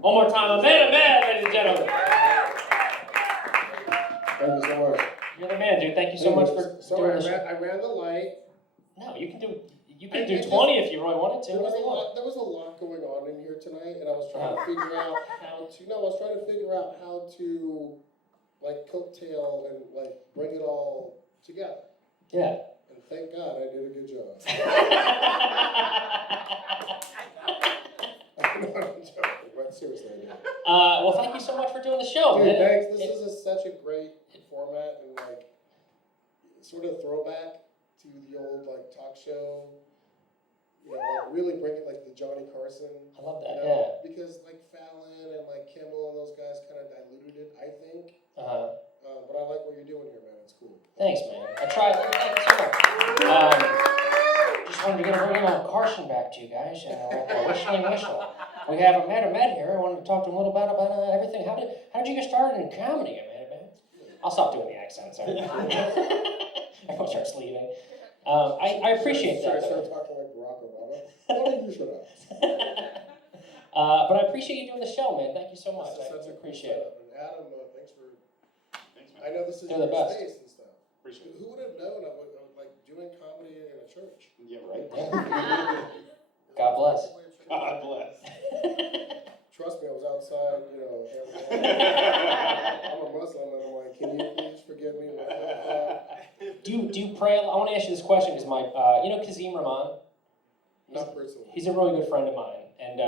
One more time, Ahmed Ahmed, ladies and gentlemen. Thank you so much. You're the man, dude. Thank you so much for Sorry, doing the show. I ran the light. No, you can do 20 if you really wanted to. There was a lot going on in here tonight, and I was trying to figure out how to like coattail and like bring it all together. Yeah. And thank God I did a good job. I'm joking, but seriously, I did. Well, thank you so much for doing the show, Dude, man. thanks. This is such a great format and like sort of throwback to the old like talk show. You know, like really bring it like the Johnny Carson. I love that, yeah. Because like Fallon and like Kimmel and those guys kind of diluted it, I think. But I like what you're doing here, man. It's cool. Thanks, man. I tried. Thank you so much. Just wanted to get a little Carson back to you guys. Whistling whistle. We have Ahmed here. I wanted to talk to him a little bit about everything. How did you get started in comedy, Ahmed? I'll stop doing the accent. Sorry. Everyone starts leaving. I appreciate that. Start talking like Barack Obama. Why don't you shut up? But I appreciate you doing the show, man. Thank you so much. I appreciate it. And Adam, thanks, man. I know this is They're your the best. space and stuff. Appreciate it. Who would have known I was like doing comedy in a church? Yeah, right. God bless. God bless. Trust me, I was outside, you know. I'm a Muslim, and I'm like, can you please forgive me? Do you pray? I want to ask you this question because my, you know, Kazim Rahman. Not personally. He's a really good friend of mine, and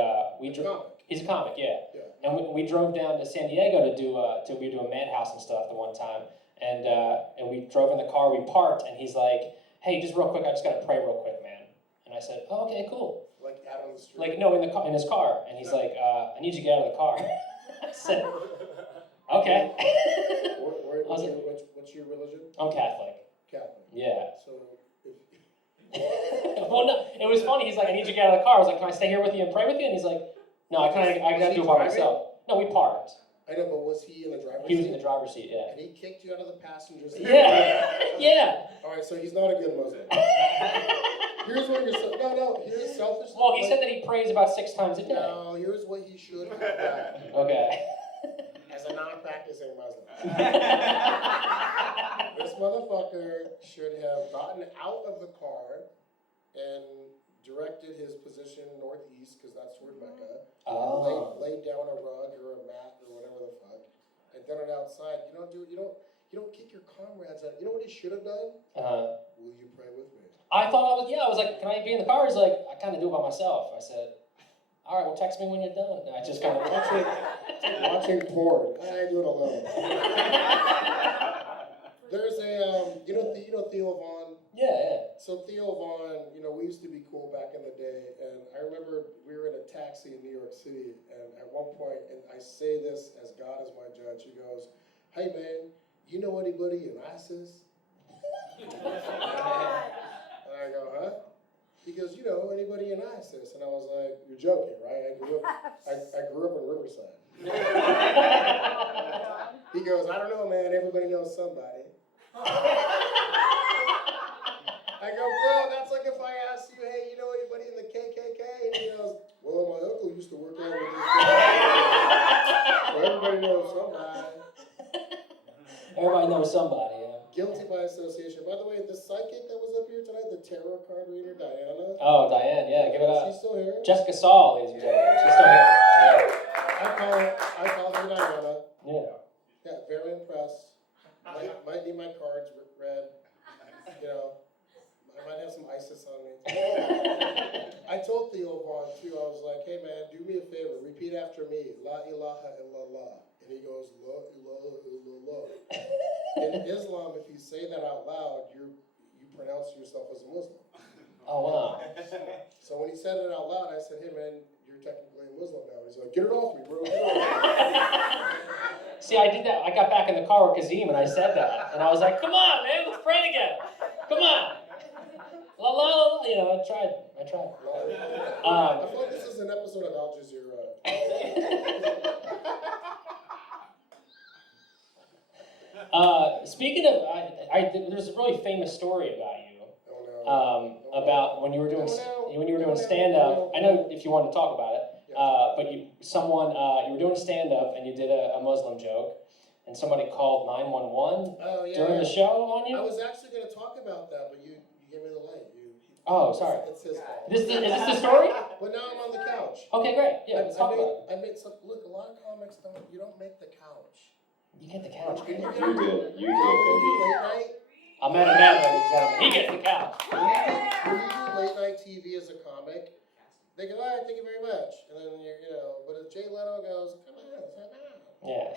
he's a comic, yeah. And we drove down to San Diego to do a Madhouse and stuff the one time, and we drove in the car, we parked, and he's like, "Hey, just real quick, I just gotta pray real quick, man." And I said, "Oh, okay, cool." Like out on the street. Like no, in his car, and he's like, "I need you to get out of the car." I said, "Okay." What's your religion? I'm Catholic. Catholic. Yeah. So Well, no, it was funny. He's like, "I need you to get out of the car." I was like, "Can I stay here with you and pray with you?" And he's like, "No, I gotta do it by myself." No, we parked. I know, but was he in the driver's seat? He was in the driver's seat, yeah. And he kicked you out of the passenger seat? Yeah, yeah. All right, so he's not a good Muslim. Here's what you're here's selfish. Well, he said that he prays about 6 times a day. No, here's what he should have done. Okay. As a non-practicing Muslim. This motherfucker should have gotten out of the car and directed his position northeast, because that's toward Mecca. Oh. Laid down a rug or a mat or whatever the fuck, and done it outside. You don't kick your comrades out. You know what he should have done? Will you pray with me? I thought I was like, "Can I be in the car?" He's like, "I kind of do it by myself." I said, "All right, well, text me when you're done." And I just kind of watching porn. I do it alone. There's a you know Theo Vaughn. Yeah. So Theo Vaughn, we used to be cool back in the day, and I remember we were in a taxi in New York City, and at one point, and I say this as God is my judge, he goes, "Hey man, you know anybody in ISIS?" And I go, "Huh?" He goes, "Anybody in ISIS?" And I was like, "You're joking, right? I grew up in Riverside." He goes, "I don't know, man. Everybody knows somebody." I go, "Bro, that's like if I asked you, hey, you know anybody in the KKK?" And he goes, "Well, my uncle used to work out with these guys." So everybody knows somebody. Everybody knows somebody, yeah. Guilty by association. By the way, the psychic that was up here tonight, the tarot card reader, Diana. Oh, Diane, yeah, give it up. She's still here. Jessica Saul, ladies and gentlemen. She's still here. Yeah. I call her Diana. Yeah. Yeah, very impressed. Might need my cards read. I might have some ISIS on me. I told Theo Vaughn too, I was like, "Hey man, do me a favor, repeat after me, La ilaha illallah." And he goes, "La ilaha illallah." In Islam, if you say that out loud, you pronounce yourself as a Muslim. Oh, wow. So when he said it out loud, I said, "Hey man, you're technically a Muslim now." He's like, "Get it off me, bro." See, I did that. I got back in the car with Kazim and I said that. And I was like, "Come on, man, let's pray together. Come on." La la la, I tried. I feel like this is an episode of Al Jazeera. Speaking of, there's a really famous story about you. About when you were doing stand-up. I know if you wanted to talk about it, but someone, you were doing stand-up and you did a Muslim joke, and somebody called 911 during the show on you? I was actually going to talk about that, but you gave me the light. Oh, sorry. It's his fault. Is this the story? But now I'm on the couch. Okay, great. Yeah, let's talk about it. I made some. Look, a lot of comics you don't make the couch. You get the couch. You You did. did, baby. Late night. Ahmed Ahmed, ladies and gentlemen. He gets the couch. When you do late night TV as a comic, they go, all right, thank you very much. And then but if Jay Leno goes, come on, sit down. Yeah.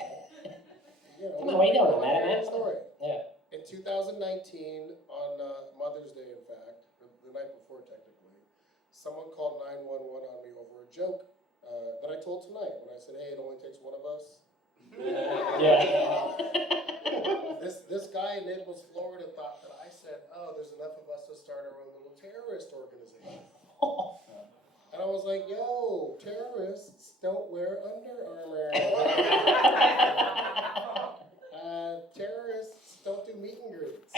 Come on, what are you doing, Ahmed? Story. Yeah. In 2019, on Mother's Day, in fact, or the night before technically, someone called 911 on me over a joke that I told tonight when I said, hey, it only takes one of us. Yeah. This guy in Naples, Florida thought that I said, oh, there's enough of us to start our own little terrorist organization. And I was like, yo, terrorists don't wear Under Armour. Terrorists don't do meet and greets.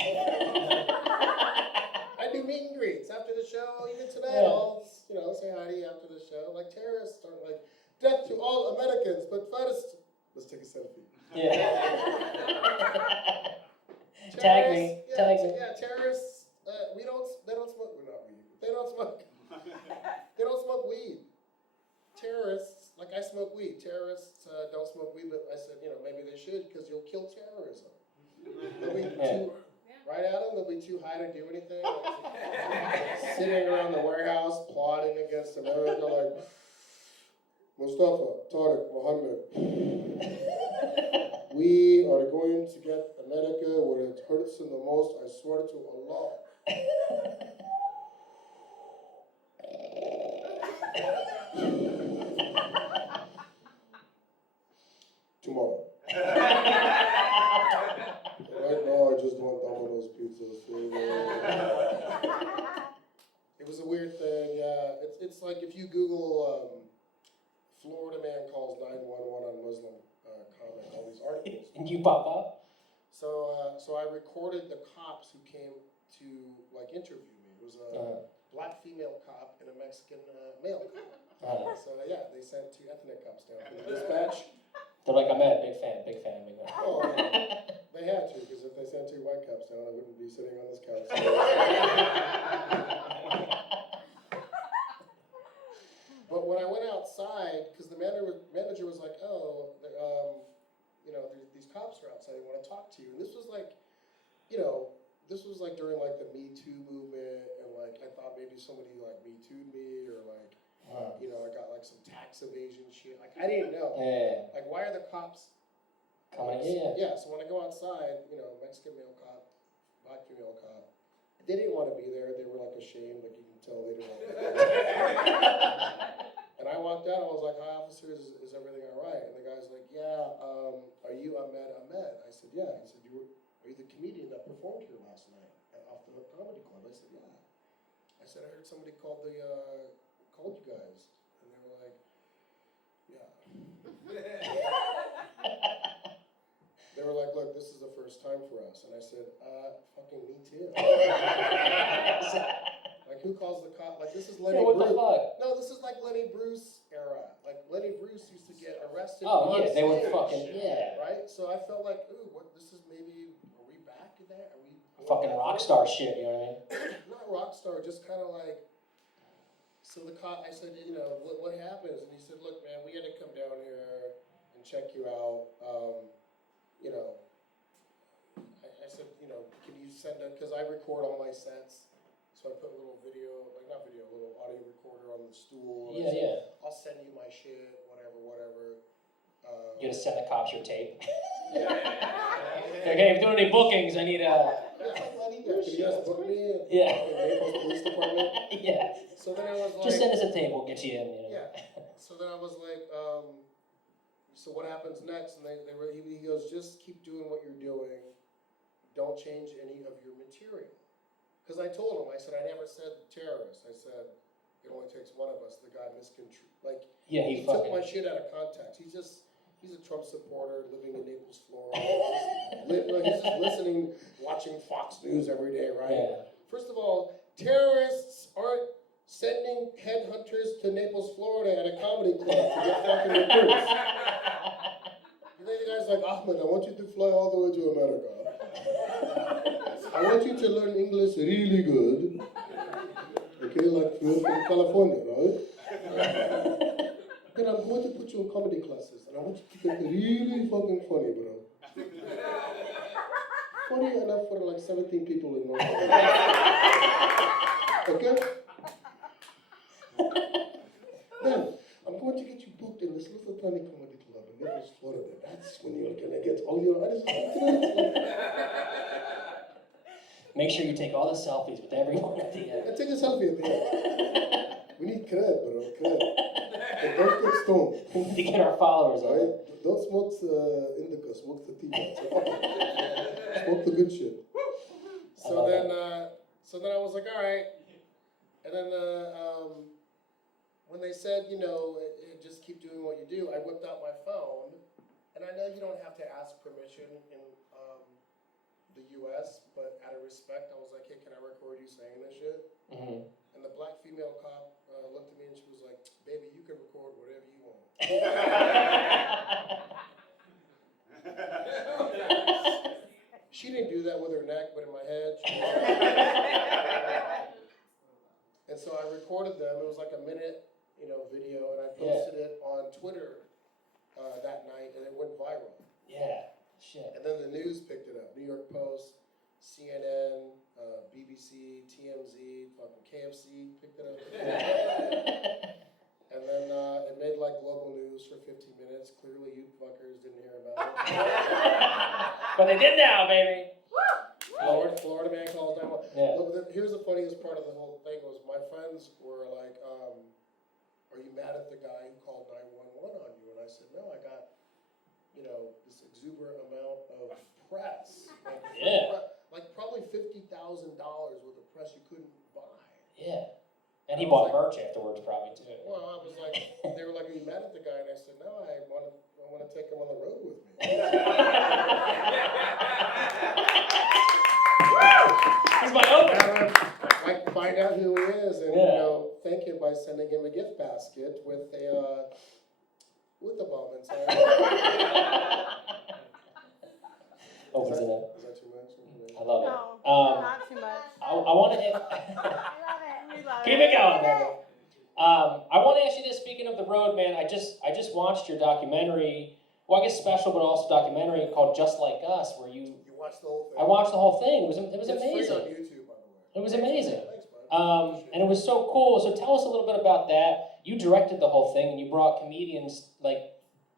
I do meet and greets after the show. Even today, I'll say hi to you after the show. Like terrorists aren't like death to all Americans, but first, let's take a selfie. Yeah. Tag me. Tag me. Yeah, terrorists. They don't smoke. We're not weed. They don't smoke. They don't smoke weed. Terrorists, like I smoke weed. Terrorists don't smoke weed, but I said, maybe they should because you'll kill terrorism. They'll be too, right, Adam? They'll be too high to do anything. Like, sitting around the warehouse plotting against America like, Mustafa, Tariq, Muhammad. We are going to get America where it hurts them the most, I swear to Allah. Tomorrow. Right now, I just want Domino's pizza. It was a weird thing, yeah. It's like if you Google Florida man calls 911 on Muslim comment, all these articles. And you pop up? So I recorded the cops who came to interview me. It was a black female cop and a Mexican male cop. So yeah, they sent 2 ethnic cops down for the dispatch. They're like, Ahmed, big fan, big fan, big fan. Oh, they had to, because if they sent 2 white cops down, I wouldn't be sitting on this couch. But when I went outside, because the manager was like, oh, these cops are outside, they want to talk to you. And this was during the Me Too movement, and I thought maybe somebody Me Too'd me, or I got some tax evasion shit. I didn't know. Yeah. Why are the cops coming? Yeah, so when I go outside, Mexican male cop, black female cop, they didn't want to be there. They were ashamed, you can tell they didn't want to be there. And I walked out, I was like, hi officers, is everything all right? And the guy's like, yeah, are you Ahmed Ahmed? I said, yeah. He said, are you the comedian that performed here last night off the comedy club? I said, yeah. I said, I heard somebody called you guys. And they were like, yeah. They were like, look, this is the first time for us. And I said, fucking me too. Who calls the cop? This is Lenny what Bruce. the fuck? No, this is Lenny Bruce era. Lenny Bruce used to get arrested. Oh, yeah, they would stage, fucking, yeah. Right? So I felt like, ooh, this is maybe, are we back in that? Are we fucking rock star shit, you know what I mean? Not rock star, just kind of so the cop, I said, what happens? And he said, look, man, we had to come down here and check you out. I said, can you send because I record all my sets. So I put a little video, a little audio recorder on the stool. Yeah, yeah. I'll send you my shit, whatever. You gotta send the cops your tape. Yeah. Okay, if you're doing any bookings, I need Can you guys book me? Yeah. Naples Police Department? Yeah. So then I was like... Just send us a tape, we'll get you in. Yeah. So then I was like, so what happens next? And he goes, just keep doing what you're doing. Don't change any of your material. Because I told him, I said, I never said terrorist. I said, it only takes one of us. The guy misconstrued. Yeah, he took my shit out of context. He's a Trump supporter living in Naples, Florida. He's just listening, watching Fox News every day, right? Yeah. First of all, terrorists aren't sending headhunters to Naples, Florida at a comedy club to get fucking recruits. And then the guy's like, Ahmed, I want you to fly all the way to America. I want you to learn English really good. Okay, like you're from California, right? Then I'm going to put you in comedy classes, and I want you to get really fucking funny, bro. Funny enough for like 17 people in North America. Okay? Then, I'm going to get you booked in this little tiny comedy club in Naples, Florida. That's when you're gonna get all your Make sure you take all the selfies with everyone at the end. And take a selfie at the end. We need cred, bro, cred. And don't get stoned. To get our followers on. Right? Don't smoke indica, smoke sativa. Smoke the good shit. So then I was like, all right. And then when they said, just keep doing what you do, I whipped out my phone. And I know you don't have to ask permission in the U.S., but out of respect, I was like, hey, can I record you saying this shit? Mm-hmm. And the black female cop looked at me and she was like, baby, you can record whatever you want. She didn't do that with her neck, but in my head. And so I recorded them. It was like a minute, video, and I posted it on Twitter that night, and it went viral. Yeah, shit. And then the news picked it up. New York Post, CNN, BBC, TMZ, fucking KFC picked it up. And then it made like global news for 15 minutes. Clearly you fuckers didn't hear about it. But they did now, baby. Florida man calls 911. Yeah. Look, here's the funniest part of the whole thing was my friends were like, are you mad at the guy who called 911 on you? And I said, no, I got, this exuberant amount of press. Like probably $50,000 worth of press you couldn't buy. Yeah. And he bought merch afterwards probably too. Well, I was like, they were like, are you mad at the guy? And I said, no, I want to take him on the road with me. He's my opener. I find out who he is and thank him by sending him a gift basket with a bomb inside. Opens it up. Is that too much? I love it. No, not too much. I want to. We love it. We love Keep it going, baby. I want to ask you this. Speaking of the road, man, I just watched your documentary. Well, I guess special, but also documentary called "Just Like Us," where you watched the whole thing. I watched the whole thing. It was It's amazing. free on YouTube, by the way. It was amazing. Thanks, bud. And it was so cool. So tell us a little bit about that. You directed the whole thing, and you brought comedians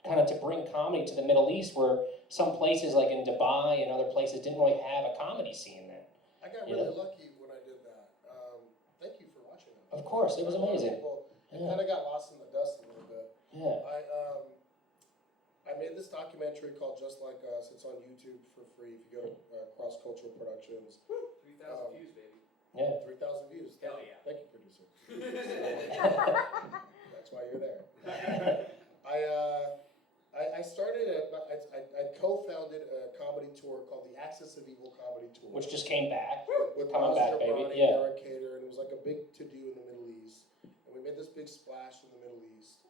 kind of to bring comedy to the Middle East, where some places like in Dubai and other places didn't really have a comedy scene then. I got really lucky when I did that. Thank you for watching it. Of course, it was amazing. It kind of got lost in the dust a little bit. Yeah. I made this documentary called Just Like Us. It's on YouTube for free if you go to Cross Cultural Productions. 3,000 views, baby. Yeah. 3,000 views. Hell yeah. Thank you, producer. That's why you're there. I started I co-founded a comedy tour called the Axis of Evil Comedy Tour. Which just came back. With Coming back, baby. Giovanni, Yeah. Eric Cater, and it was like a big to-do in the Middle East. And we made this big splash in the Middle East.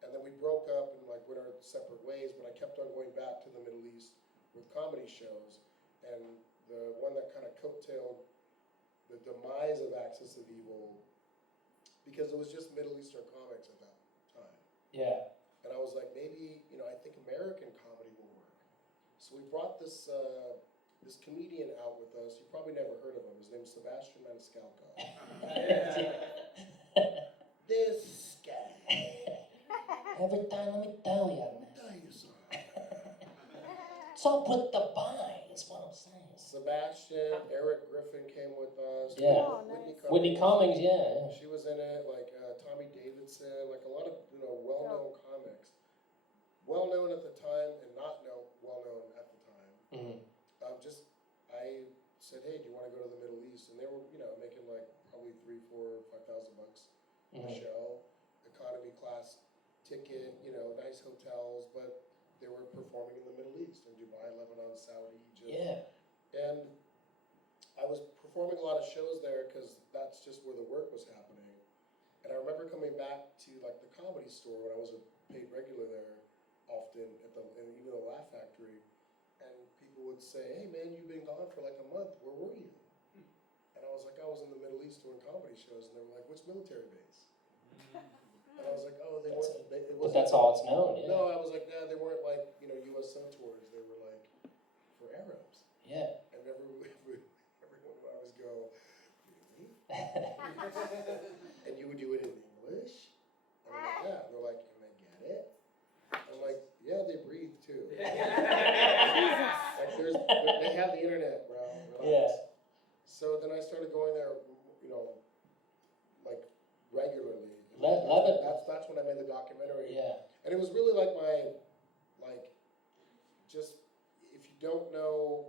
And then we broke up and went our separate ways, but I kept on going back to the Middle East with comedy shows. And the one that kind of coattailed the demise of Axis of Evil, because it was just Middle Eastern comics at that time. Yeah. And I was like, maybe, I think American comedy will work. So we brought this this comedian out with us. You probably never heard of him. His name's Sebastian Maniscalco. This guy. Every time let me tell you, man. Tell you something. What's up with the buy? That's what I'm saying. Sebastian, Eric Griffin came with us. Yeah. Oh, nice. Whitney Cummings, yeah. She was in it, like Tommy Davidson, like a lot of well-known comics. Well-known at the time and not well-known at the time. Mm-hmm. I said, hey, do you want to go to the Middle East? And they were, making like probably $3,000, $4,000, $5,000 a show, economy class ticket, nice hotels, but they were performing in the Middle East, in Dubai, Lebanon, Saudi, Egypt. Yeah. And I was performing a lot of shows there because that's just where the work was happening. And I remember coming back to like the Comedy Store when I was a paid regular there often and even the Laugh Factory, and people would say, "Hey man, you've been gone for like a month. Where were you?" And I was like, "I was in the Middle East doing comedy shows," and they were like, "Which military base?" And I was like, "Oh, they weren't." It But wasn't. that's all it's known, yeah. No, I was like, "Nah, they weren't like U.S. centaurs. They were like for Arabs." Yeah. And everyone would always go, "Really?" And you would do it in English? And I'm like, yeah. And they're like, "And they get it?" I'm like, "Yeah, they breathe too." Like they have the internet, bro. Relax. Yeah. So then I started going there, like regularly. That's when I made the documentary. Yeah. And it was really like just if you don't know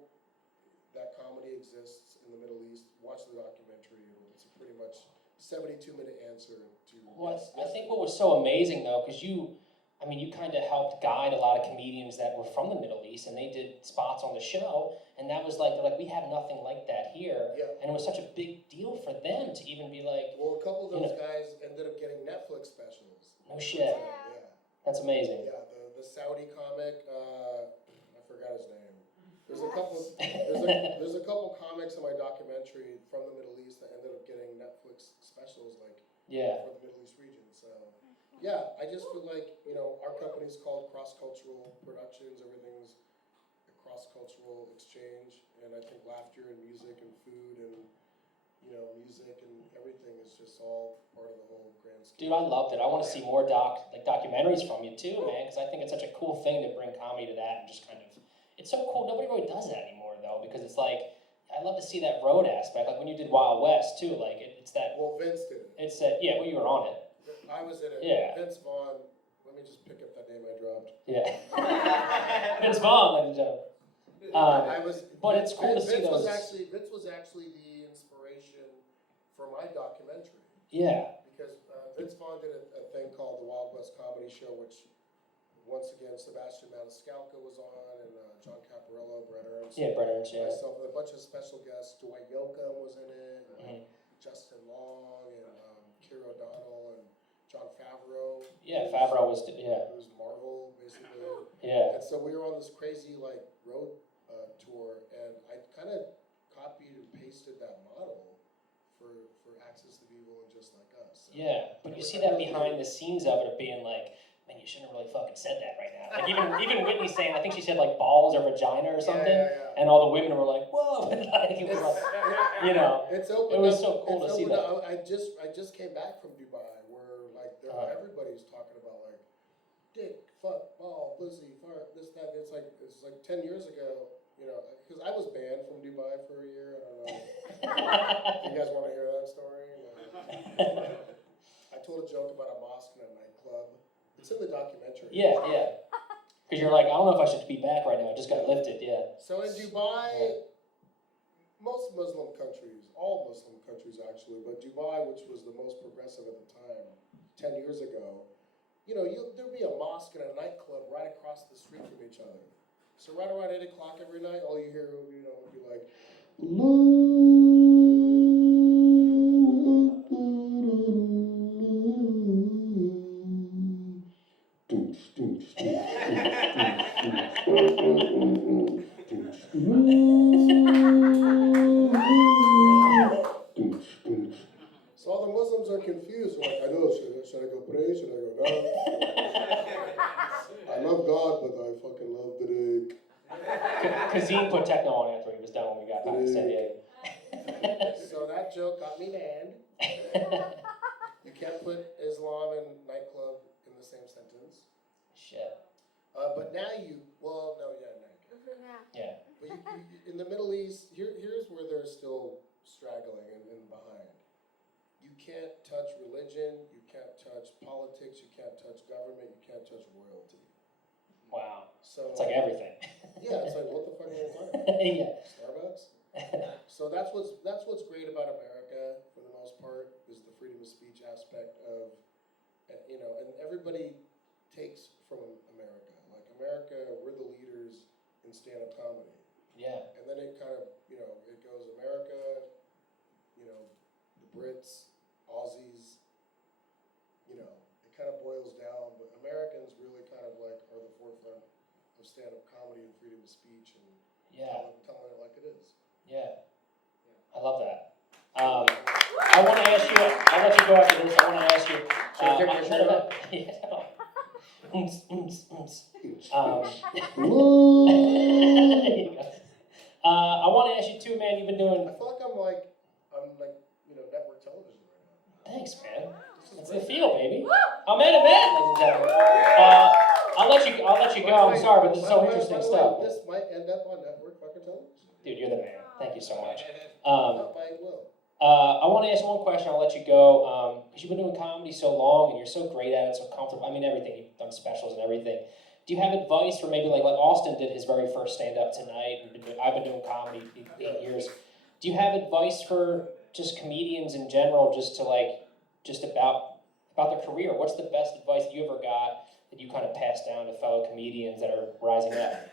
that comedy exists in the Middle East, watch the documentary. It's a pretty much 72-minute answer to. Well, Yes, I think what was so amazing though, because you kind of helped guide a lot of comedians that were from the Middle East, and they did spots on the show, and that was like, they're like, we have nothing like that here, Yeah. and it was such a big deal for them to even be like, Well, a couple of those guys ended up getting Netflix specials. no shit, Yeah. that's amazing. Yeah, the Saudi comic, I forgot his name. There's a couple comics in my documentary from the Middle East that ended up getting Netflix specials Yeah. for the Middle East region. So yeah, I just feel like, our company's called Cross Cultural Productions. Everything's a cross-cultural exchange, and I think laughter and music and food and music and everything is just all part of the whole grand scheme. Dude, I loved it. I want to see more documentaries from you too, man, because I think it's such a cool thing to bring comedy to that and just kind of, it's so cool. Nobody really does that anymore though, because it's like, I love to see that road aspect, like when you did Wild West too, like it's that. Well, Vince did it. It's that, yeah, well, you were on it. I was in it. Yeah. Vince Vaughn. Let me just pick up that name I dropped. Yeah. Vince Vaughn, ladies and gentlemen. I was. But it's cool to see Vince those. Vince was actually the inspiration for my documentary. Yeah. Because Vince Vaughn did a thing called the Wild West Comedy Show, which once again Sebastian Maniscalco was on, and John Caparello, Brett Ernst. Yeah, Brett Ernst, yeah. Myself and a bunch of special guests. Dwight Yoakam was in it. And Justin Long and Keira O'Donnell and John Favreau. Yeah, Favreau was, yeah. It was Marvel, basically. Yeah. And so we were on this crazy road tour, and I kind of copied and pasted that model for Axis of Evil and Just Like Us. So Yeah, but you see that behind the scenes of it being like, man, you shouldn't have really fucking said that right now. Like even Whitney saying, I think she said like balls or vagina or something, and all the women were like, whoa, like, it was like, it's open. it was so cool to see that. I just came back from Dubai, where everybody's talking about like dick, fuck, ball, pussy, fart, this, that. It's like 10 years ago, because I was banned from Dubai for a year. I don't know. You guys want to hear that story? I told a joke about a mosque and a nightclub. It's in the documentary. Yeah. Because you're like, I don't know if I should be back right now. I just got lifted, yeah. So in Dubai, most Muslim countries, all Muslim countries actually, but Dubai, which was the most progressive at the time, 10 years ago, there'd be a mosque and a nightclub right across the street from each other. So right around 8 o'clock every night, all you hear, would be like, so all the Muslims are confused. They're like, I know, should I go pray? Should I go down? I love God, but I fucking love the dick. Kazim put techno on after he was done when we got back to San Diego. So that joke got me banned. You can't put Islam and nightclub in the same sentence. Shit. But now no, you Yeah. But you, in the Middle East, here's where they're still straggling and behind. You can't touch religion, you can't touch politics, you can't touch government, you can't touch royalty. Wow. So It's like everything. Yeah, it's like, what the fuck are you talking about? Yeah. Starbucks? So that's what's great about America for the most part, is the freedom of speech aspect of, and everybody takes from America. Like America, we're the leaders in stand-up comedy. Yeah. And then it kind of, it goes America, the Brits, Aussies, of stand-up comedy and freedom of speech and Yeah, telling it like it is. yeah. I love that. I want to ask you, I'll let you go after this, I want to ask you. Should I take my shirt off? Yeah. I want to ask you too, man, you've been doing, I feel like I'm like, network television right now. thanks, man. This is That's great. the feel, baby. Ahmed Ahmed, ladies and gentlemen. I'll let you go, I'm sorry, but this is so interesting stuff. This might end up on network fucking television. Dude, you're the man, thank you so much. Not my will. I want to ask one question, I'll let you go, because you've been doing comedy so long, and you're so great at it, so comfortable, I mean everything, you've done specials and everything. Do you have advice for maybe like Austin did his very first stand-up tonight, and I've been doing comedy 8 years. Do you have advice for just comedians in general, just about their career? What's the best advice you ever got that you kind of pass down to fellow comedians that are rising up?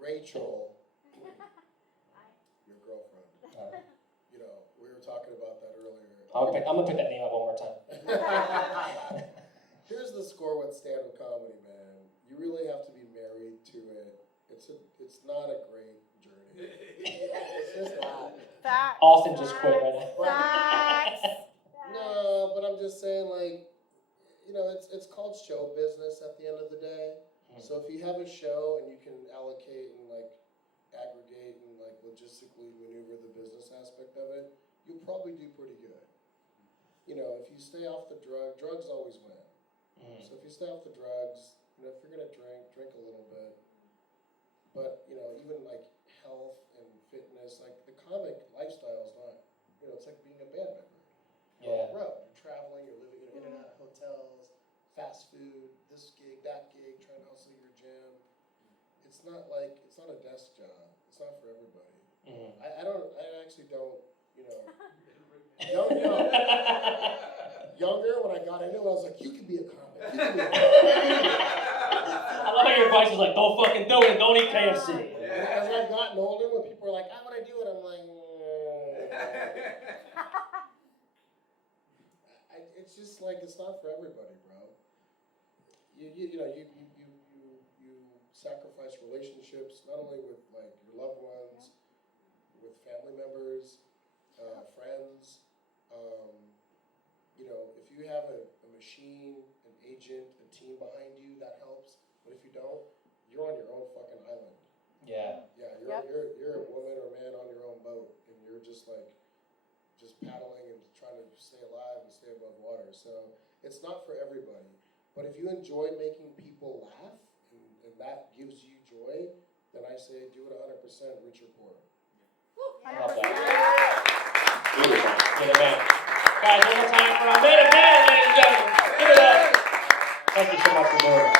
Rachel, your girlfriend. We were talking about that earlier. I'm gonna pick that name up one more time. Here's the score with stand-up comedy, man. You really have to be married to it. It's not a great journey. It's just not. Facts. Austin just quit right now. Facts. No, but I'm just saying, it's called show business at the end of the day. So if you have a show and you can allocate and aggregate and logistically maneuver the business aspect of it, you'll probably do pretty good. If you stay off the drugs always win. So if you stay off the drugs, if you're gonna drink a little bit. But even health and fitness, the comic lifestyle is not, it's like being a band member. Yeah. Bro, you're traveling, you're living in and out of hotels, fast food, this gig, that gig, trying to hustle your gym. It's not a desk job. It's not for everybody. I actually don't, younger when I got into it, I was like, you can be a comic. You can be a comic. I love how your advice is like, don't fucking do it, don't eat KFC. And as I've gotten older, when people are like, how would I do it? I'm like, it's just it's not for everybody, bro. You sacrifice relationships, not only with your loved ones, with family members, friends. If you have a machine, an agent, a team behind you, that helps. But if you don't, you're on your own fucking island. Yeah. Yeah, Yep. you're a woman or man on your own boat, and you're just paddling and trying to stay alive and stay above water. So it's not for everybody. But if you enjoy making people laugh and that gives you joy, then I say do it 100%, rich or poor. I love that. Beautiful. You're the man. Guys, one more time for Ahmed Ahmed, ladies and gentlemen. Give it up. Thank you so much for doing it.